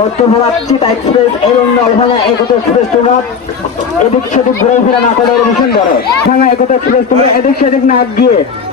মধ্যভাঙা চিতা এক্সপ্রেস এবং নলভাঙা একত এক্সপ্রেস তোমরা এদিক সেদিক ঘুরে ফিরে না করে ভীষণ ধরো ভাঙা একত এক্সপ্রেস তুমি এদিক সেদিক না গিয়ে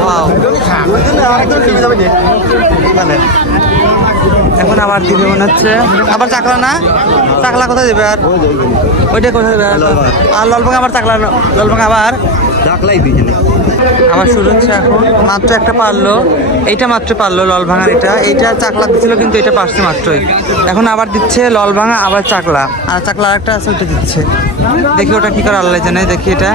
Wow, nó khảm, nó là nó đi ra bên gì? Bạn này. এখন আবার দিবে মনে হচ্ছে। আবার চাকলা না? চাকলা কোথায় দেবে আর? ওইটা কোথায় দেবে আর? লালবাগ আবার চাকলা লালবাগ আবার? দিয়েছে আবার শুরু হচ্ছে এখন। মাত্র একটা পারল। এইটা মাত্র পারল লল ভাঙার এটা। এইটা চাকলা দিচ্ছিল কিন্তু এটা পারছে মাত্রই। এখন আবার দিচ্ছে লল ভাঙা আবার চাকলা। আর চাকলা একটা আছে ওটা দিচ্ছে। দেখি ওটা কি করে আল্লাহ জানে দেখি এটা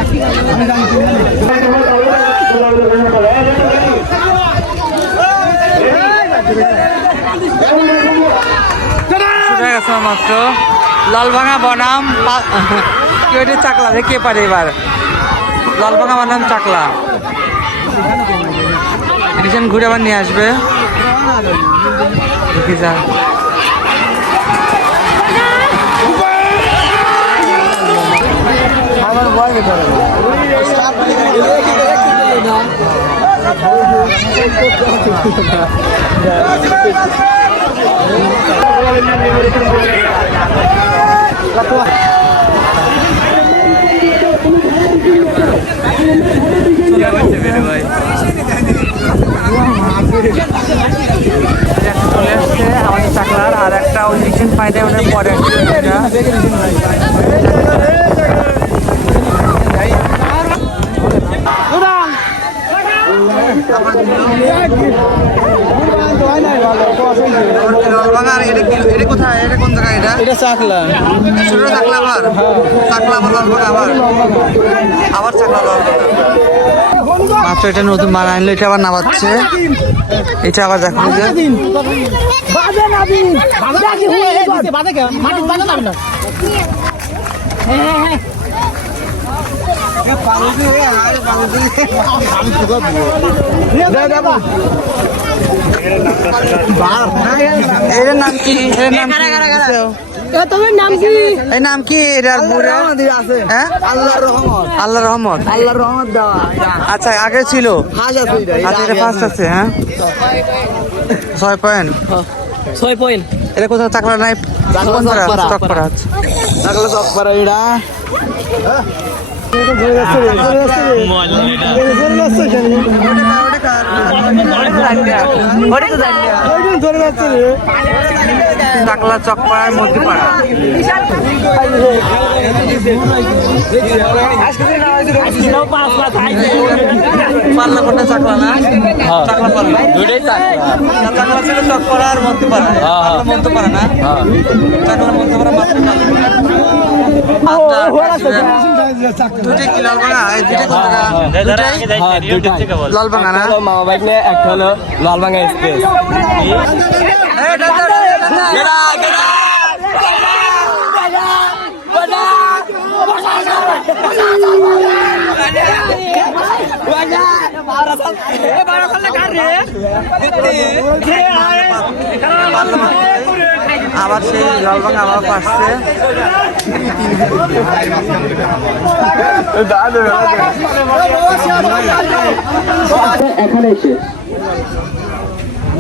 শুরু হয়ে মাত্র। লালভাঙা বনাম পা- কি ওইটা চাকলা কে পারে এবার? লালভাঙা বনাম চাকলা। রিসেন্ট ঘুরে আবার নিয়ে আসবে। দেখি যা। একটা চলে আসছে আমাদের চাকলার আর একটা ওই রিসেন্ট ফাইডে ওটার পরে আসছে লালবাগান, এটা কি- এটা কোথায়? এটা কোন জায়গায় এটা? এটা চাকলা ছোটটা চাকলা আবার? চাকলা আবার লালবাগা আবার? আবার চাকলা লালবাগা। মাত্র এটা নতুন বানা আনলো এটা আবার নামাচ্ছে এটা আবার দেখো যে এটার নাম কি? এটার নাম কি? তোমার নাম কি? এই নাম কি? এটার বুড়া হ্যাঁ? আল্লাহর রহমত। আল্লাহ রহমত। আল্লাহর রহমত দেওয়া আচ্ছা আগে ছিল। আচ্ছা এটা ফার্স্ট আছে। হ্যাঁ? ছয় পয়েন্ট ছয় পয়েন্ট এটা কোথাও চাকলা নাই চকপাড়া। আছে চাকলা এটা। চাকলা চকপাড়ার মধ্যে পাড়া পাল্লা কোনটা চাকলা না চাকলা পাল্লা না, চাকলা ছিল চকপাড়ার মধ্যে পাড়া মধ্যে পাড়া না চাকলা মধ্যে পাড়া মাত্র দুটাই কি লালবাঙা দুটাই কোন জায়গা? দুটাই লালবাঙা না? মামা বাইক নিয়ে একটা হলো লালবাঙ্গা এক্সপ্রেস। আবার সেই লালবাঙা আবার পাশে এখানে শেষ।